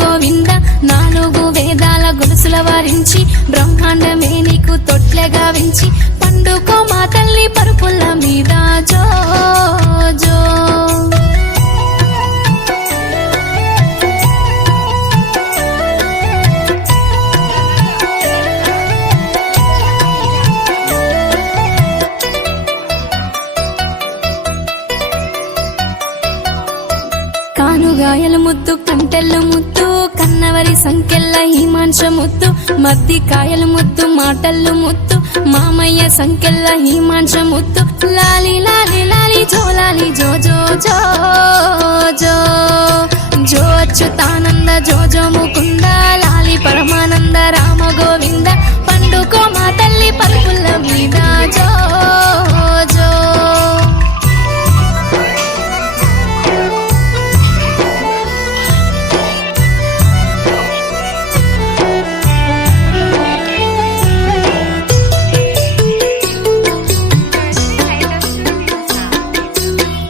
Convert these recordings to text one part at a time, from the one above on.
గోవింద నాలుగు వేదాల గొలుసుల వారించి బ్రహ్మాండమే నీకు తొట్లెగా వించి పండుకో మా తల్లి పరుపుల మీద జో జో కానుగాయల ముద్దు కంటెల్ల ముద్దు కన్నవరి సంకెళ్ళ హిమాంశ ముద్దు మద్ది కాయల ముద్దు మాటల్లు ముద్దు మామయ్య సంకెళ్ళ హిమాంశ ముద్దు లాలి లాలి లాలి జోలాలి జో జో జో జో జో అచ్యుతానంద జో జో ముకుంద లాలి పరమానంద రామ గోవింద పండుకో మా తల్లి పరుపుల మీద జో జో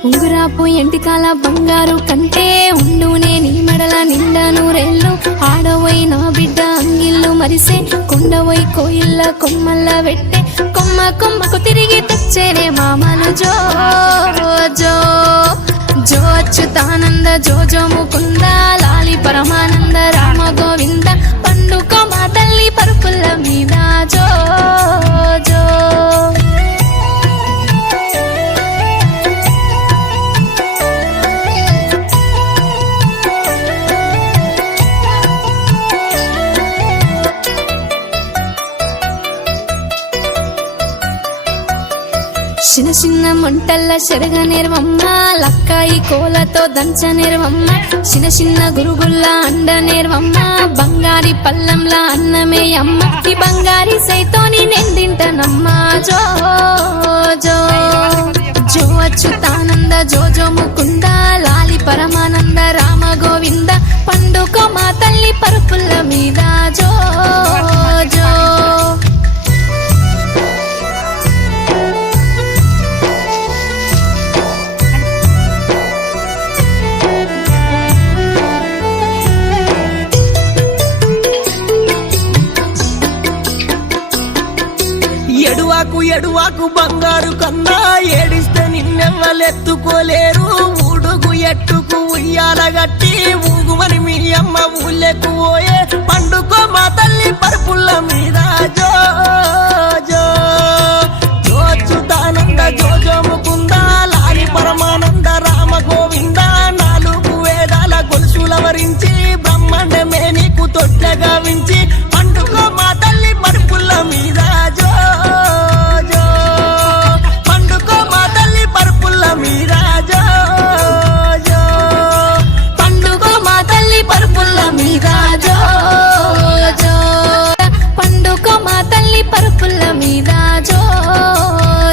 ఉంగురాపు ఎంటికాల బంగారు కంటే ఉండునే నీ మెడల నిండా నూరెళ్ళు ఆడవోయి నా బిడ్డ అంగిళ్ళు మరిసే కొండవోయి కోయిల్ల కొమ్మల్ల పెట్టే కొమ్మ కొమ్మకు తిరిగి తెచ్చేనే మామను జో జో జో అచ్యుతానంద జో జో ముకుంద లాలి పరమానంద రామ గోవింద పండుకో మా తల్లి పరుపుల మీద జో జో చిన్న చిన్న మంటల్ల చెరగ నేర్వమ్మ లక్కాయి కోలతో దంచ నేర్వమ్మ చిన్న చిన్న గురుగుల్ల అండ నేర్వమ్మ బంగారి పల్లంల అన్నమే అమ్మ ఈ బంగారి సైతోని నిందింటనమ్మ జో జో జో అచ్యుతానంద జో జో ముకుంద లాలి పరమానంద రామ గోవింద పండుకో మా తల్లి పరుపుల మీద జో జో ఎడువాకు బంగారు కన్నా ఏడిస్తే నిన్నెవ్వలెత్తుకోలేరు ఊడుగు ఎట్టుకు ఉయ్యాల గట్టి ఊగుమని మీ అమ్మ ఊళ్ళెకు పోయే పండుకో మా తల్లి పరుపుల మీద జో జో జో అచ్యుతానంద జో జో ముకుంద లాలి పరమానంద రామ గోవింద నాలుగు వేదాల గొలుసుల వరించి బ్రహ్మాండమే నీకు తొట్లగా వించి పండుకో మా తల్లి పరుపుల మీద జో పరుపుల మీద జో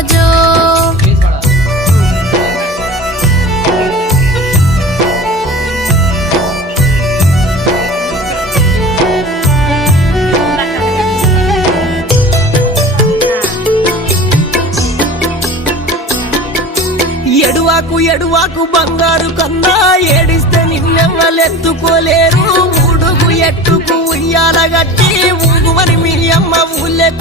జో ఎడువాకు బంగారు కన్నా ఏడిస్తే నిన్నెవ్వలెత్తుకోలేరు ఊడుగు ఎట్టుకు ఉయ్యాల గట్టి ఊగుమని మీ అమ్మ ఊళ్ళెకు